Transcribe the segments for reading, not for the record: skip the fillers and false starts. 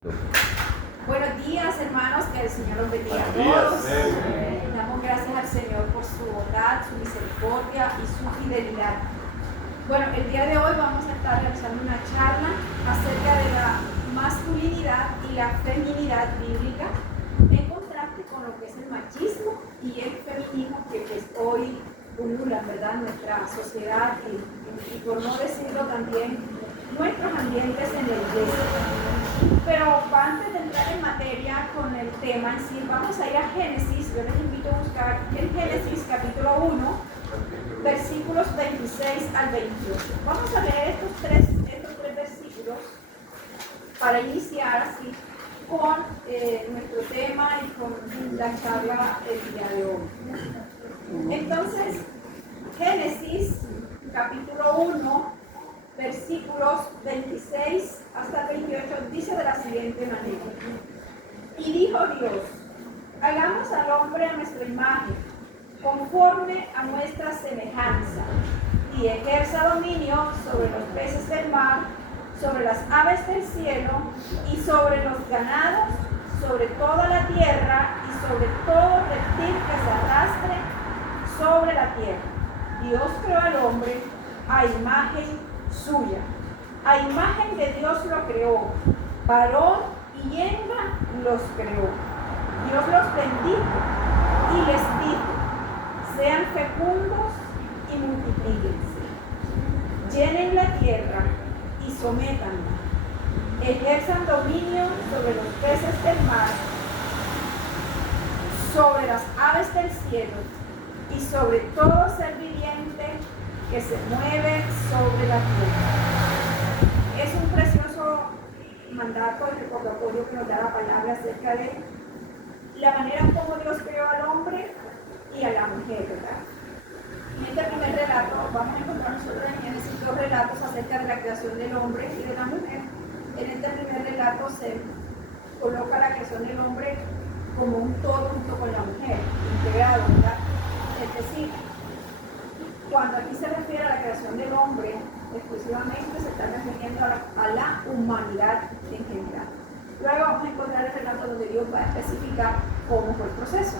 Buenos días, hermanos, que el Señor los bendiga a todos. Damos gracias al Señor por su bondad, su misericordia y su fidelidad. Bueno, el día de hoy vamos a estar realizando una charla acerca de la masculinidad y la feminidad bíblica en contraste con lo que es el machismo y el feminismo que pues hoy pululan, ¿verdad?, nuestra sociedad y por no decirlo también nuestros ambientes en la iglesia. Pero antes de entrar en materia con el tema en sí, vamos a ir a Génesis. Yo les invito a buscar en Génesis capítulo 1, versículos 26 al 28. Vamos a leer estos tres versículos para iniciar así con nuestro tema y con la charla el día de hoy. Entonces, Génesis capítulo 1, versículos 26 hasta 28, dice de la siguiente manera: y dijo Dios, hagamos al hombre a nuestra imagen, conforme a nuestra semejanza, y ejerza dominio sobre los peces del mar, sobre las aves del cielo, y sobre los ganados, sobre toda la tierra, y sobre todo reptil que se arrastre sobre la tierra. Dios creó al hombre a imagen suya. A imagen de Dios lo creó, varón y hembra los creó. Dios los bendijo y les dijo: sean fecundos y multiplíquense, llenen la tierra y sométanla, ejerzan dominio sobre los peces del mar, sobre las aves del cielo y sobre todo ser viviente que se mueve sobre la tierra. Es un precioso mandato y recordatorio que nos da la palabra acerca de la manera como Dios creó al hombre y a la mujer, ¿verdad? En este primer relato vamos a encontrar nosotros en Génesis dos relatos acerca de la creación del hombre y de la mujer. En este primer relato se coloca la creación del hombre como un todo junto con la mujer, integrado, ¿verdad? Es decir, cuando aquí se refiere a la creación del hombre, exclusivamente se está refiriendo a la humanidad en general. Luego vamos a encontrar el relato donde Dios va a especificar cómo fue el proceso,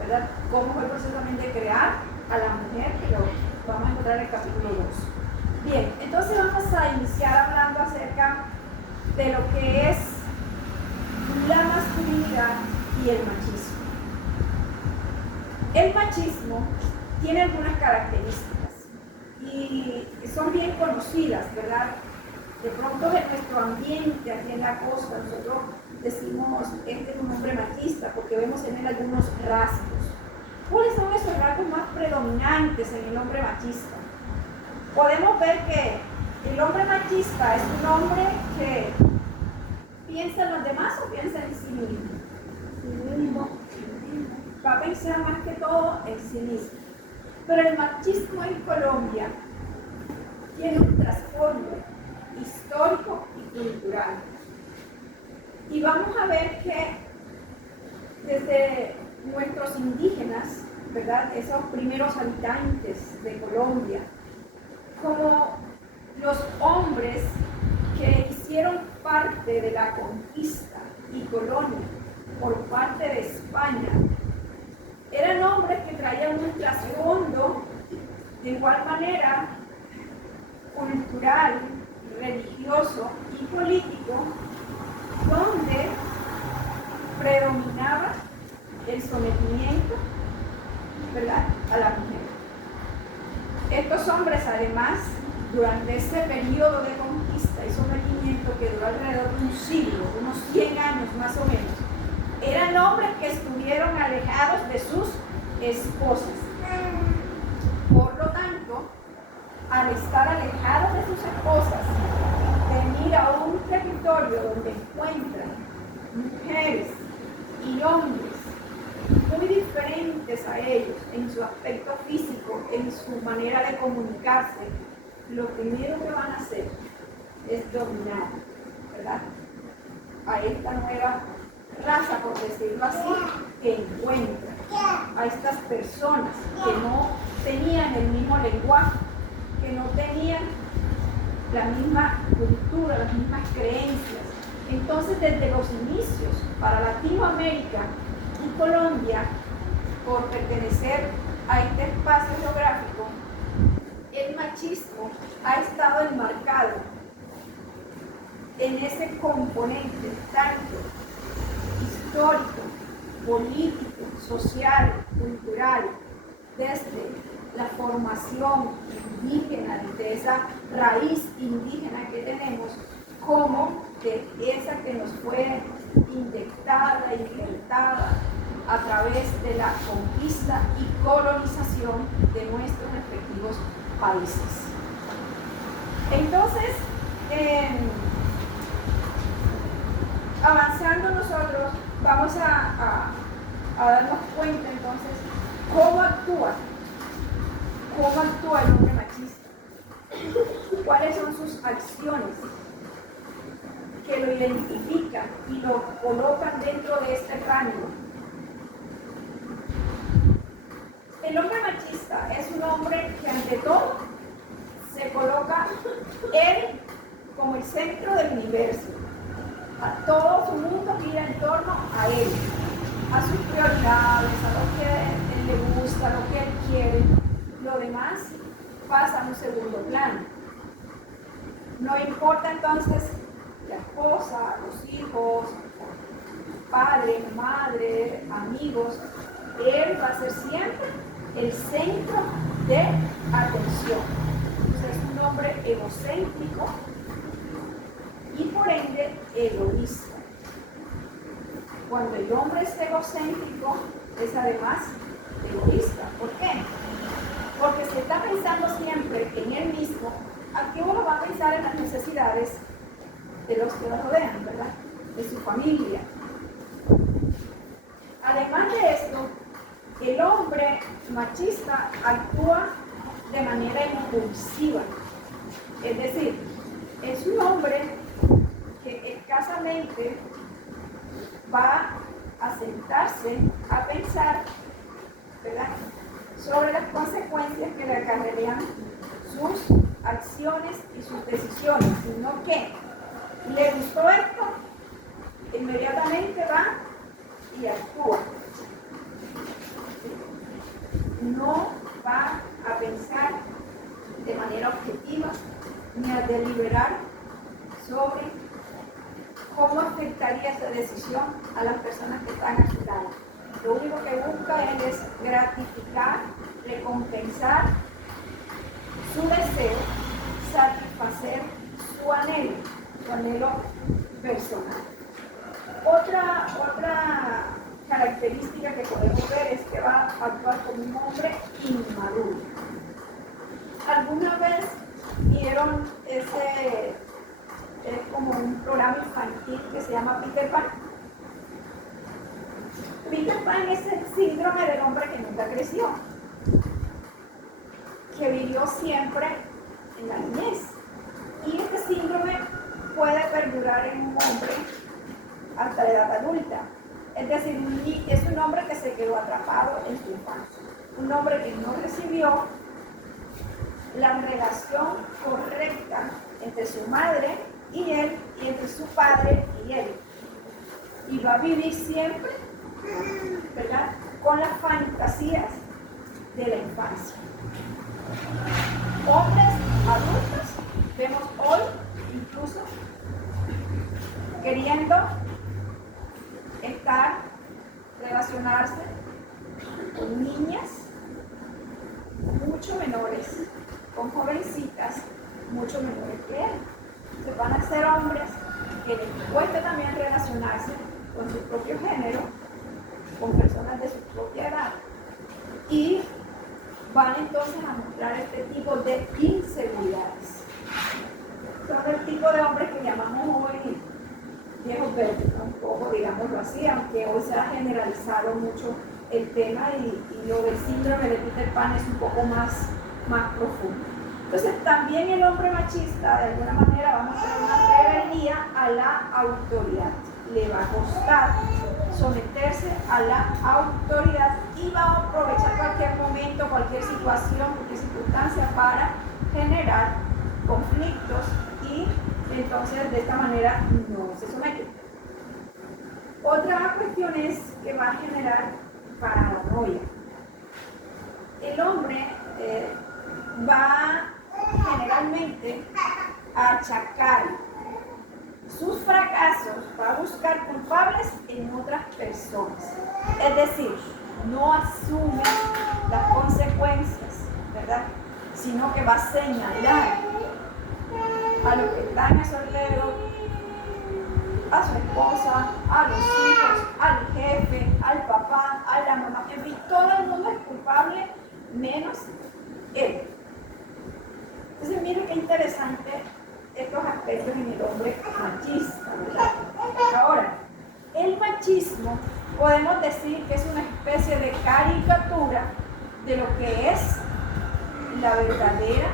¿verdad? Cómo fue el proceso también de crear a la mujer, que lo vamos a encontrar en el capítulo 2. Bien, entonces vamos a iniciar hablando acerca de lo que es la masculinidad y el machismo. El machismo tiene algunas características y son bien conocidas, ¿verdad? De pronto en nuestro ambiente, aquí en la costa, nosotros decimos, este es un hombre machista, porque vemos en él algunos rasgos. ¿Cuáles son esos rasgos más predominantes en el hombre machista? Podemos ver que el hombre machista es un hombre que piensa en los demás o piensa en sí mismo. Va a pensar más que todo en sí mismo. Pero el machismo en Colombia tiene un trasfondo histórico y cultural. Y vamos a ver que desde nuestros indígenas, ¿verdad?, esos primeros habitantes de Colombia, como los hombres que hicieron parte de la conquista y colonia por parte de España, eran hombres que traían un trasfondo de igual manera cultural, religioso y político, donde predominaba el sometimiento, ¿verdad?, a la mujer. Estos hombres, además, durante ese periodo de conquista y sometimiento que duró alrededor de un siglo, unos 100 años más o menos, eran hombres que estuvieron alejados de sus esposas. Por lo tanto, al estar alejados de sus esposas, venir a un territorio donde encuentran mujeres y hombres muy diferentes a ellos en su aspecto físico, en su manera de comunicarse, lo primero que van a hacer es dominar, ¿verdad?, a esta nueva raza, por decirlo así, que encuentra a estas personas que no tenían el mismo lenguaje, que no tenían la misma cultura, las mismas creencias, Entonces, desde los inicios, para Latinoamérica y Colombia, por pertenecer a este espacio geográfico, el machismo ha estado enmarcado en ese componente tanto histórico, político, social, cultural, desde la formación indígena, desde esa raíz indígena que tenemos, como de esa que nos fue inyectada, injertada a través de la conquista y colonización de nuestros respectivos países. Entonces, avanzando nosotros, vamos a darnos cuenta entonces cómo actúa el hombre machista, cuáles son sus acciones que lo identifican y lo colocan dentro de este rango. El hombre machista es un hombre que ante todo se coloca él como el centro del universo. A todo su mundo gira en torno a él, a sus prioridades, a lo que a él le gusta, a lo que él quiere. Lo demás pasa a un segundo plano. No importa entonces la esposa, los hijos, padre, madre, amigos, él va a ser siempre el centro de atención. Entonces es un hombre egocéntrico y por ende egoísta. Cuando el hombre es egocéntrico, es además egoísta. ¿Por qué? Porque se está pensando siempre en él mismo, aquí uno va a pensar en las necesidades de los que lo rodean, ¿verdad? De su familia. Además de esto, el hombre machista actúa de manera impulsiva. Es decir, es un hombre que escasamente va a sentarse a pensar, ¿verdad?, sobre las consecuencias que le acarrean sus acciones y sus decisiones, sino que le gustó esto, inmediatamente va y actúa. No va a pensar de manera objetiva ni a deliberar sobre cómo afectaría esa decisión a las personas que están a su lado. Lo único que busca él es gratificar, recompensar su deseo, satisfacer su anhelo personal. Otra característica que podemos ver es que va a actuar como un hombre inmaduro. ¿Alguna vez vieron ese, es como un programa infantil que se llama Peter Pan? Peter Pan es el síndrome del hombre que nunca creció, que vivió siempre en la niñez. Y este síndrome puede perdurar en un hombre hasta la edad adulta. Es decir, es un hombre que se quedó atrapado en su infancia. Un hombre que no recibió la relación correcta entre su madre y él, y entre su padre y él. Y va a vivir siempre, ¿verdad?, con las fantasías de la infancia. Hombres adultos, vemos hoy incluso queriendo relacionarse con niñas mucho menores, con jovencitas mucho menores que él. Se van a ser hombres que les cuesta también relacionarse con su propio género, con personas de su propia edad, y van entonces a mostrar este tipo de inseguridades. Son el tipo de hombres que llamamos hoy viejos verdes, un poco, digámoslo así, aunque hoy se ha generalizado mucho el tema y lo del síndrome de Peter Pan es un poco más profundo. Entonces también el hombre machista de alguna manera va a mostrar una rebeldía a la autoridad. Le va a costar someterse a la autoridad y va a aprovechar cualquier momento, cualquier situación, cualquier circunstancia para generar conflictos y entonces de esta manera no se somete. Otra cuestión es que va a generar paranoia. El hombre va generalmente a achacar sus fracasos, va a buscar culpables en otras personas. Es decir, no asume las consecuencias, ¿verdad? Sino que va a señalar a los que están a su alrededor, a su esposa, a los hijos, al jefe, al papá, a la mamá. En fin, todo el mundo es culpable menos él. Entonces, miren qué interesante estos aspectos en el hombre machista, ¿verdad? Ahora, el machismo podemos decir que es una especie de caricatura de lo que es la verdadera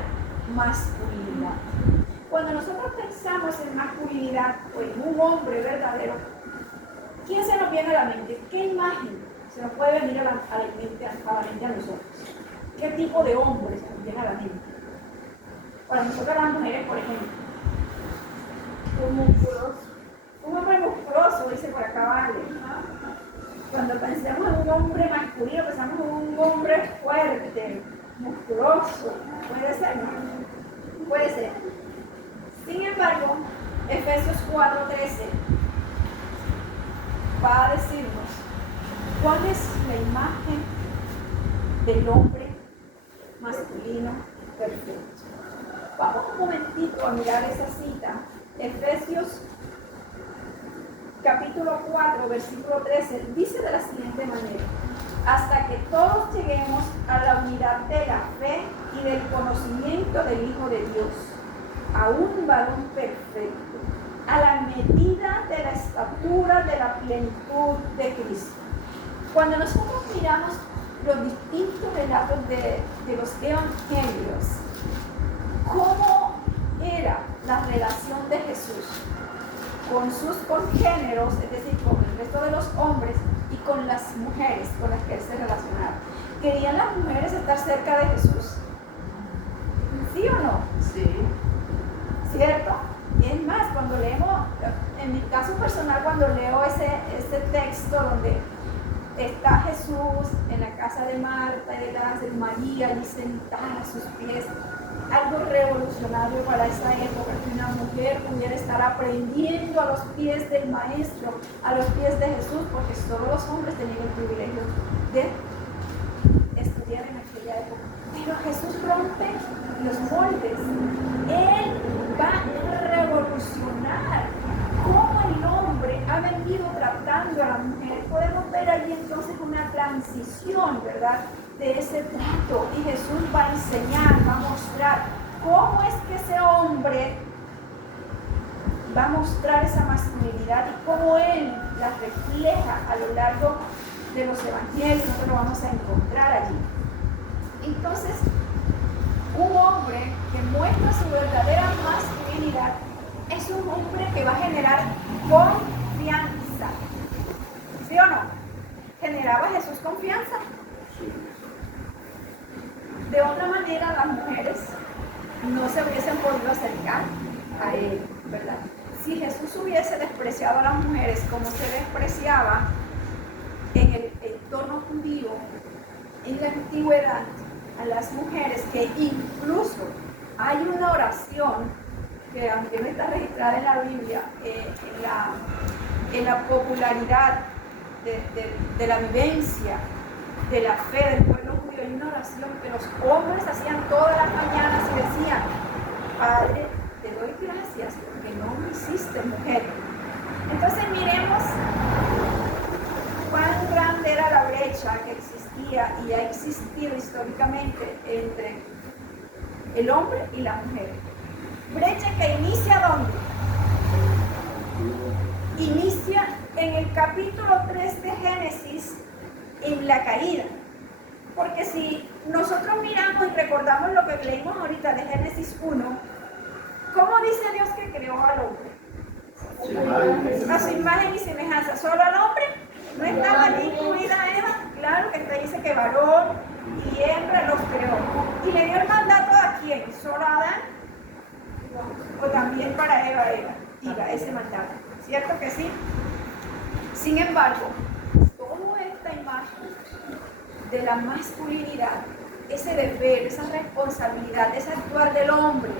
masculinidad. Cuando nosotros pensamos en masculinidad o en un hombre verdadero, ¿quién se nos viene a la mente? ¿Qué imagen se nos puede venir a la mente a nosotros? ¿Qué tipo de hombre se nos viene a la mente? Para nosotros las mujeres, por ejemplo, un hombre musculoso, dice por acá Vale. Cuando pensamos en un hombre masculino, pensamos en un hombre fuerte, musculoso. Puede ser, ¿no? Puede ser. Sin embargo, Efesios 4:13 va a decirnos cuál es la imagen del hombre masculino perfecto. Vamos un momentito a mirar esa cita. Efesios capítulo 4, versículo 13, dice de la siguiente manera: hasta que todos lleguemos a la unidad de la fe y del conocimiento del Hijo de Dios, a un varón perfecto, a la medida de la estatura de la plenitud de Cristo. Cuando nosotros miramos los distintos relatos de los evangelios, ¿cómo era la relación de Jesús con sus congéneros, es decir, con el resto de los hombres y con las mujeres con las que él se relacionaba? ¿Querían las mujeres estar cerca de Jesús? ¿Sí o no? Sí. ¿Cierto? Y es más, cuando leemos, en mi caso personal, cuando leo ese texto donde está Jesús en la casa de Marta y de María y sentada a sus pies, algo revolucionario para esa época, que una mujer pudiera estar aprendiendo a los pies del Maestro, a los pies de Jesús, porque solo los hombres tenían el privilegio de estudiar en aquella época. Pero Jesús rompe los moldes. Él va a revolucionar cómo el hombre ha venido tratando a la mujer. Podemos ver allí entonces una transición, ¿verdad?, de ese trato, y Jesús va a enseñar, va a mostrar cómo es que ese hombre va a mostrar esa masculinidad y cómo él la refleja a lo largo de los evangelios. Nosotros lo vamos a encontrar allí. Entonces, un hombre que muestra su verdadera masculinidad es un hombre que va a generar confianza. ¿Sí o no? ¿Generaba Jesús confianza? De otra manera, las mujeres no se hubiesen podido acercar a él, ¿verdad? Si Jesús hubiese despreciado a las mujeres como se despreciaba en el entorno judío en la antigüedad a las mujeres, que incluso hay una oración que, aunque no está registrada en la Biblia, en la popularidad de la vivencia de la fe del pueblo judío, hay una oración que los hombres hacían todas las mañanas y decían: Padre, te doy gracias porque no me hiciste mujer. Entonces miremos cuán grande era la brecha que existía y ha existido históricamente entre el hombre y la mujer. Brecha que inicia ¿dónde? Inicia en el capítulo 3 de Génesis, en la caída. Porque si nosotros miramos y recordamos lo que leímos ahorita de Génesis 1, ¿cómo dice Dios que creó al hombre? A su imagen y semejanza. ¿Solo al hombre? ¿No estaba allí incluida Eva? Claro que te dice que varón y hembra los creó. ¿Y le dio el mandato a quién? ¿Solo a Adán? o también para Eva iba ese mandato, ¿cierto que sí? Sin embargo, toda esta imagen de la masculinidad, ese deber, esa responsabilidad, ese actuar del hombre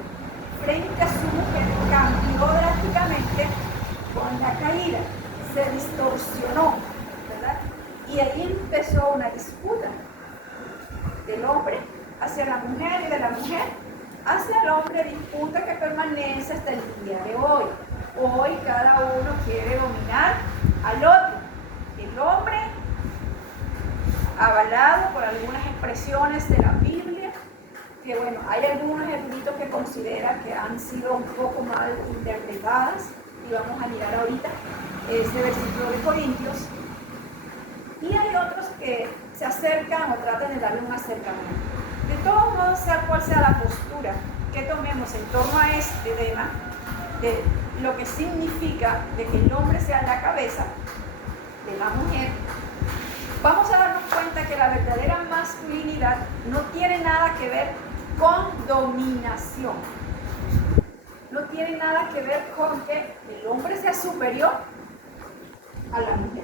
frente a su mujer cambió drásticamente con la caída, se distorsionó, ¿verdad? Y ahí empezó una disputa del hombre hacia la mujer y de la mujer hacia el hombre, disputa que permanece hasta el día de hoy. Hoy cada uno quiere dominar al otro. El hombre, avalado por algunas expresiones de la Biblia, que bueno, hay algunos eruditos que consideran que han sido un poco mal interpretadas, y vamos a mirar ahorita ese versículo de Corintios, y hay otros que se acercan o tratan de darle un acercamiento. De todos modos, sea cual sea la postura que tomemos en torno a este tema, de lo que significa de que el hombre sea la cabeza de la mujer, vamos a darnos cuenta que la verdadera masculinidad no tiene nada que ver con dominación. No tiene nada que ver con que el hombre sea superior a la mujer.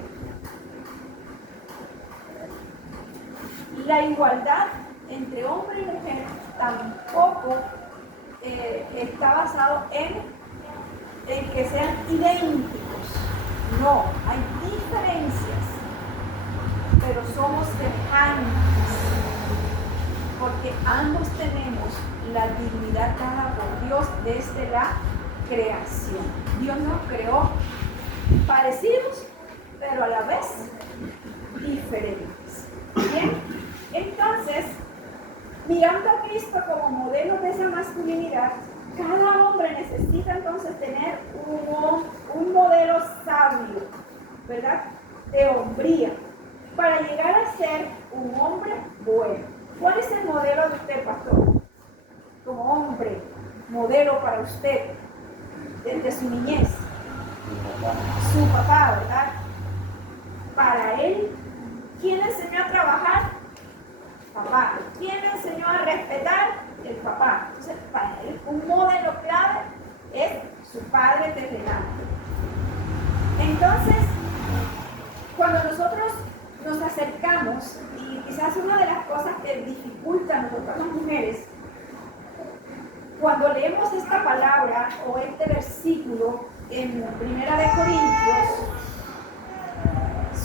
La igualdad entre hombre y mujer tampoco está basado en que sean idénticos. No, hay diferencias, pero somos semejantes, porque ambos tenemos la dignidad dada por Dios desde la creación. Dios nos creó parecidos, pero a la vez diferentes. Bien, entonces, mirando a Cristo como modelo de esa masculinidad, cada hombre necesita entonces tener un modelo sabio, ¿verdad? De hombría, para llegar a ser un hombre bueno. ¿Cuál es el modelo de usted, pastor? Como hombre, modelo para usted, desde su niñez. Su papá, ¿verdad? Para él, ¿quién le enseñó a trabajar? Papá. ¿Quién le enseñó a respetar? El papá. Entonces, para él, un modelo clave es su padre terrenal. Entonces, cuando nosotros nos acercamos, y quizás una de las cosas que dificulta a nosotras las mujeres, cuando leemos esta palabra o este versículo en 1 Corintios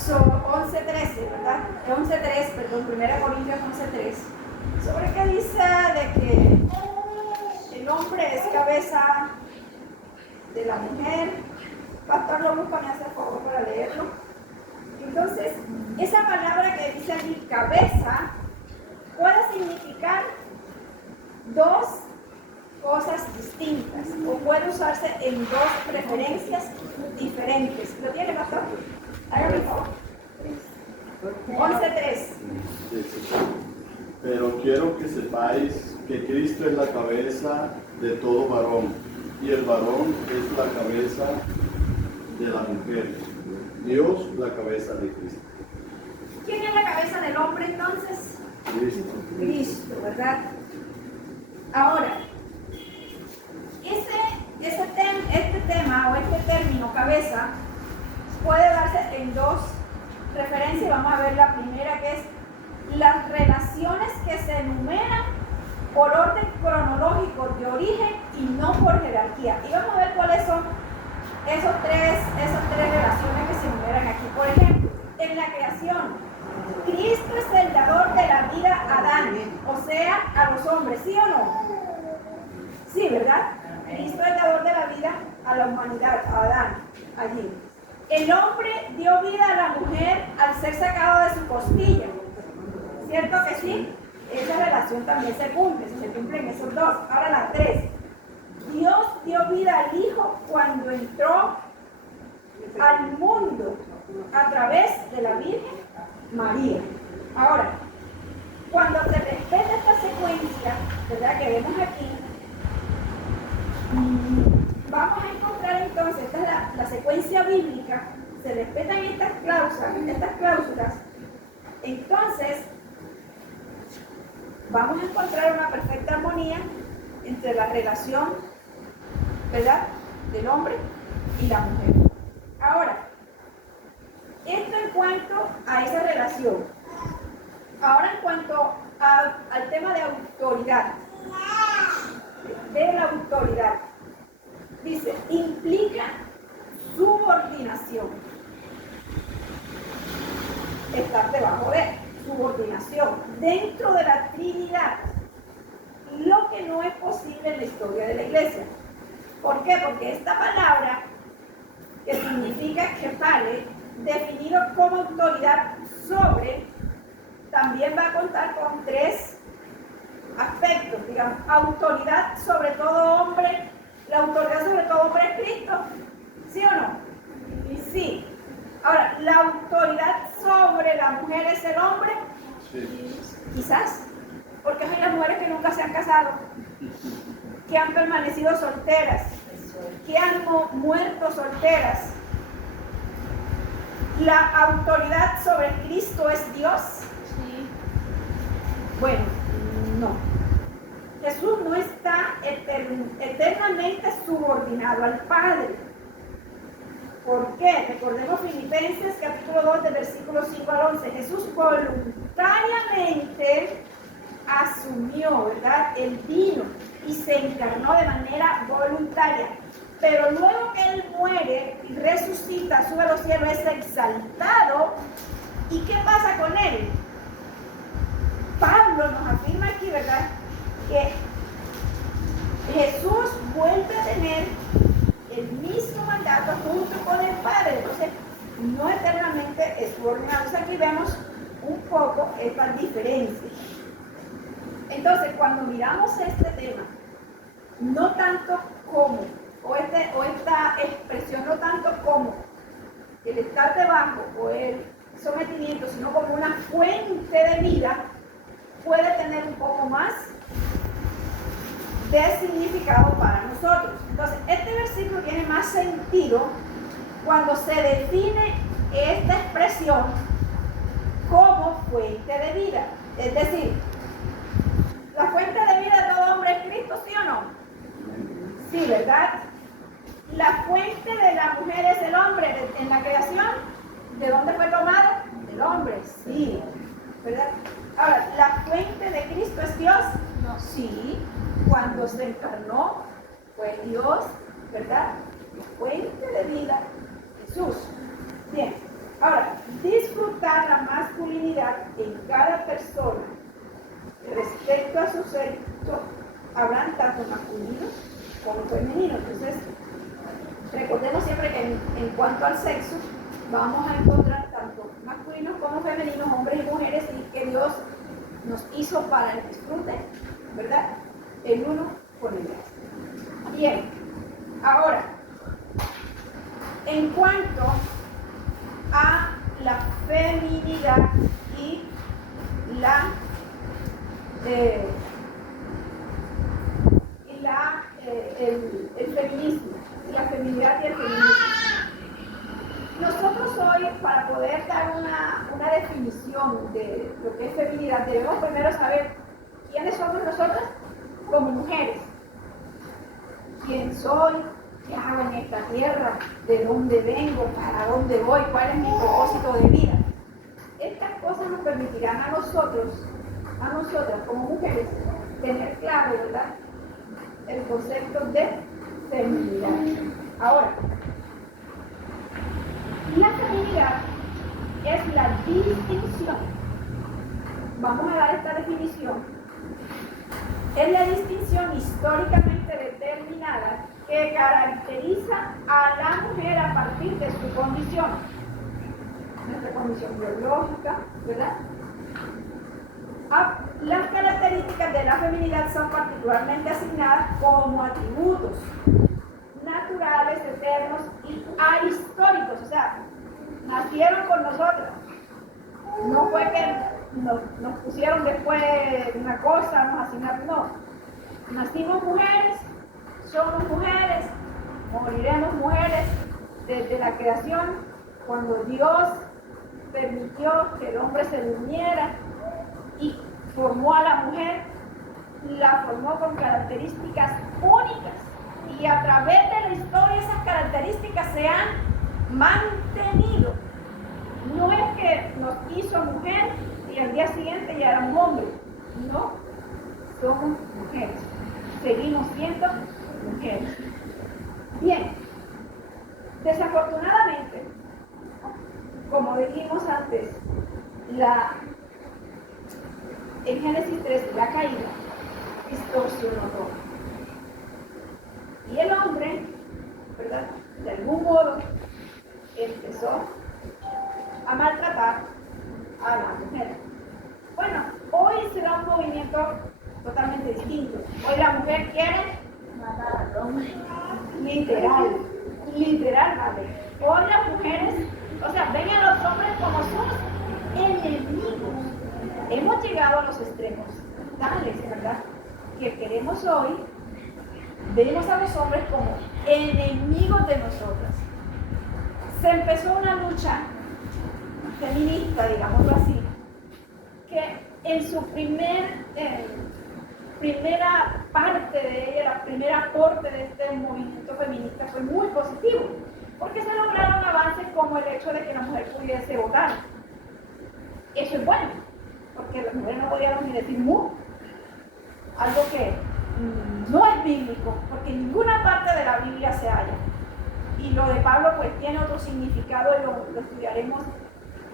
11:13, ¿verdad? 11:3, perdón, 1 Corintios 11:3, sobre qué dice de que el hombre es cabeza de la mujer. Pastor, lo busca, me hace el favor para leerlo. Entonces, esa palabra que dice aquí, cabeza, puede significar dos cosas distintas o puede usarse en dos preferencias diferentes. ¿Lo tiene, pastor? Hágame el favor. 11:3. Pero quiero que sepáis que Cristo es la cabeza de todo varón, y el varón es la cabeza de la mujer. Dios, la cabeza de Cristo. ¿Quién es la cabeza del hombre entonces? Cristo. Cristo, ¿verdad? Ahora, este tema o este término cabeza puede darse en dos referencias. Vamos a ver la primera, que es las relaciones que se enumeran por orden cronológico de origen y no por jerarquía. Y vamos a ver cuáles son esas tres relaciones que se enumeran aquí. Por ejemplo, en la creación, Cristo es el dador de la vida a Adán, o sea, a los hombres, ¿sí o no? Sí, ¿verdad? Cristo es el dador de la vida a la humanidad, a Adán, allí. El hombre dio vida a la mujer al ser sacado de su costilla. ¿Cierto que sí? Esa relación también se cumple, se cumplen esos dos. Ahora la 3. Dios dio vida al Hijo cuando entró al mundo a través de la Virgen María. Ahora, cuando se respeta esta secuencia, ¿verdad?, que vemos aquí, vamos a encontrar entonces, esta es la secuencia bíblica, se respetan estas cláusulas, entonces vamos a encontrar una perfecta armonía entre la relación ¿verdad? Del hombre y la mujer. Ahora, esto en cuanto a esa relación. Ahora en cuanto al tema de autoridad. De la autoridad. Dice, implica subordinación. Estar debajo de subordinación. Dentro de la Trinidad. Lo que no es posible en la historia de la iglesia. ¿Por qué? Porque esta palabra, que significa kefale, definido como autoridad sobre, también va a contar con 3 aspectos. Digamos, autoridad sobre todo hombre. La autoridad sobre todo hombre es Cristo. ¿Sí o no? Y sí. Ahora, ¿la autoridad sobre la mujer es el hombre? Sí. Quizás. Porque hay las mujeres que nunca se han casado, que han permanecido solteras, que han muerto solteras. ¿La autoridad sobre Cristo es Dios? Sí. Bueno, no. Jesús no está eternamente subordinado al Padre. ¿Por qué? Recordemos Filipenses capítulo 2 del versículo 5 al 11. Jesús voluntariamente asumió, ¿verdad? Él vino y se encarnó de manera voluntaria. Pero luego que Él muere y resucita, sube a los cielos, es exaltado. ¿Y qué pasa con Él? Pablo nos afirma aquí, ¿verdad?, que Jesús vuelve a tener el mismo mandato junto con el Padre. Entonces, no eternamente es subordinado. Entonces, aquí vemos un poco estas diferencias. Entonces, cuando miramos este tema, no tanto como, o esta expresión no tanto como el estar debajo o el sometimiento, sino como una fuente de vida, puede tener un poco más de significado para nosotros. Entonces, este versículo tiene más sentido cuando se define esta expresión como fuente de vida. Es decir, la fuente de vida de todo hombre es Cristo, ¿sí o no? Sí, ¿verdad? La fuente de la mujer es el hombre en la creación. ¿De dónde fue tomado? Del hombre, sí, ¿verdad? Ahora, ¿la fuente de Cristo es Dios? No. Sí, cuando se encarnó fue Dios, ¿verdad? La fuente de vida, Jesús. Bien, ahora, disfrutar la masculinidad en cada persona respecto a su sexo, habrán tanto masculinos como femeninos. Entonces, recordemos siempre que en cuanto al sexo, vamos a encontrar tanto masculinos como femeninos, hombres y mujeres, y que Dios nos hizo para el disfrute, ¿verdad? El uno con el otro. Bien, ahora, en cuanto a la feminidad y el feminismo, la feminidad y el feminismo. Nosotros hoy, para poder dar una definición de lo que es feminidad, debemos primero saber quiénes somos nosotras como mujeres. ¿Quién soy? ¿Qué hago en esta tierra? ¿De dónde vengo? ¿Para dónde voy? ¿Cuál es mi propósito de vida? Estas cosas nos permitirán a nosotras como mujeres, tener claro, ¿verdad?, el concepto de feminidad. Ahora, la feminidad es la distinción. Vamos a dar esta definición. Es la distinción históricamente determinada que caracteriza a la mujer a partir de su condición. Nuestra condición biológica, ¿verdad? Las características de la feminidad son particularmente asignadas como atributos naturales, eternos y ahistóricos. O sea, nacieron con nosotros. No fue que nos pusieron después una cosa, nos asignaron, no. Nacimos mujeres, somos mujeres, moriremos mujeres desde la creación, cuando Dios permitió que el hombre se durmiera y formó a la mujer, la formó con características únicas, Y a través de la historia esas características se han mantenido. No es que nos hizo mujer y al día siguiente ya éramos hombres. No, somos mujeres. Seguimos siendo mujeres. Bien, desafortunadamente, como dijimos antes, en Génesis 3, la caída distorsionó todo. Y el hombre, ¿verdad?, de algún modo empezó a maltratar a la mujer. Bueno, hoy se da un movimiento totalmente distinto. Hoy la mujer quiere matar al hombre. Literalmente. Hoy las mujeres, ven a los hombres como sus enemigos. Hemos llegado a los extremos tales, ¿verdad?, que queremos hoy, vemos a los hombres como enemigos de nosotras. Se empezó una lucha feminista, digámoslo así, que en su primera parte de ella, la primera aporte de este movimiento feminista fue muy positivo, porque se lograron avances como el hecho de que la mujer pudiese votar. Eso es bueno, porque las mujeres no podían ni decir mu, algo que no es bíblico, porque en ninguna parte de la Biblia se halla. Y lo de Pablo pues tiene otro significado y lo estudiaremos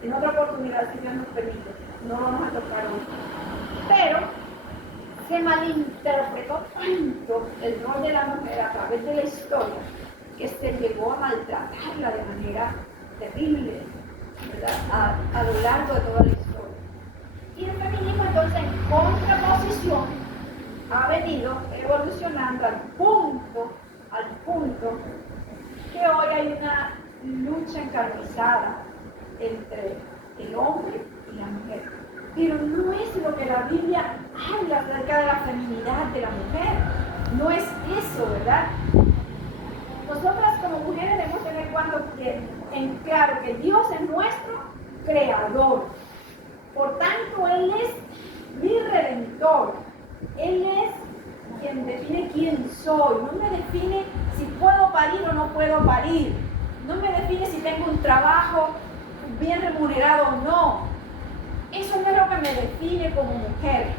en otra oportunidad si Dios nos permite. No vamos a tocar hoy. Pero se malinterpretó tanto el rol de la mujer a través de la historia que se llegó a maltratarla de manera terrible, ¿verdad?, a lo largo de toda la historia. Y el feminismo entonces en contraposición ha venido evolucionando al punto que hoy hay una lucha encarnizada entre el hombre y la mujer. Pero no es lo que la Biblia habla acerca de la feminidad de la mujer. No es eso, ¿verdad? Nosotras como mujeres debemos tener en claro que Dios es nuestro creador. Por tanto, Él es mi redentor. Él es quien define quién soy. No me define si puedo parir o no puedo parir. No me define si tengo un trabajo bien remunerado o no. Eso no es lo que me define como mujer.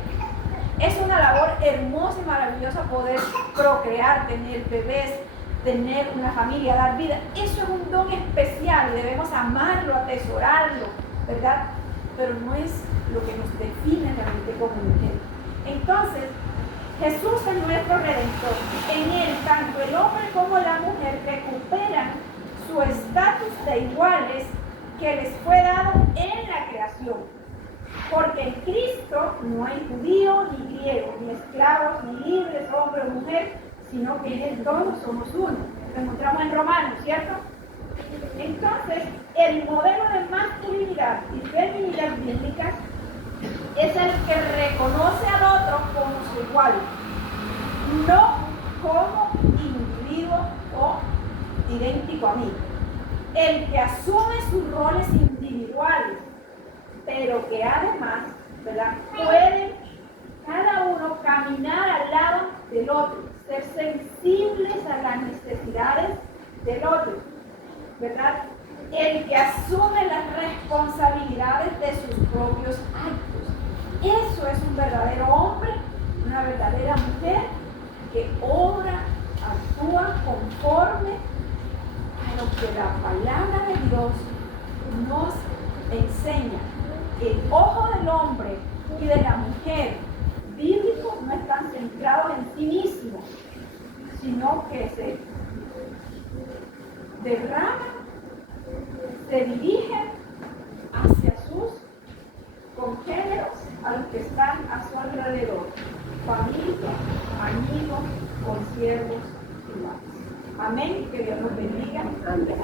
Es una labor hermosa y maravillosa poder procrear, tener bebés, tener una familia, dar vida. Eso es un don especial y debemos amarlo, atesorarlo, ¿verdad? Pero no es lo que nos define realmente como mujer. Entonces, Jesús es nuestro Redentor. En Él, tanto el hombre como la mujer recuperan su estatus de iguales que les fue dado en la creación. Porque en Cristo no hay judío ni griego, ni esclavos, ni libres, hombre o mujer, sino que en Él todos somos uno. Lo encontramos en Romanos, ¿cierto? Entonces, el modelo de masculinidad y feminidad bíblica es el que reconoce al otro como su igual, no como individuo o idéntico a mí. El que asume sus roles individuales, pero que además, ¿verdad?, pueden cada uno caminar al lado del otro, ser sensibles a las necesidades del otro, ¿verdad? El que asume las responsabilidades de sus propios actos. Eso es un verdadero hombre, una verdadera mujer que obra, actúa conforme a lo que la palabra de Dios nos enseña. El ojo del hombre y de la mujer bíblico no están centrados en sí mismos, sino que se derraman, se dirigen hacia sus congéneros, a los que están a su alrededor, familia, amigos, consiervos iguales. Amén, que Dios nos bendiga. Amén.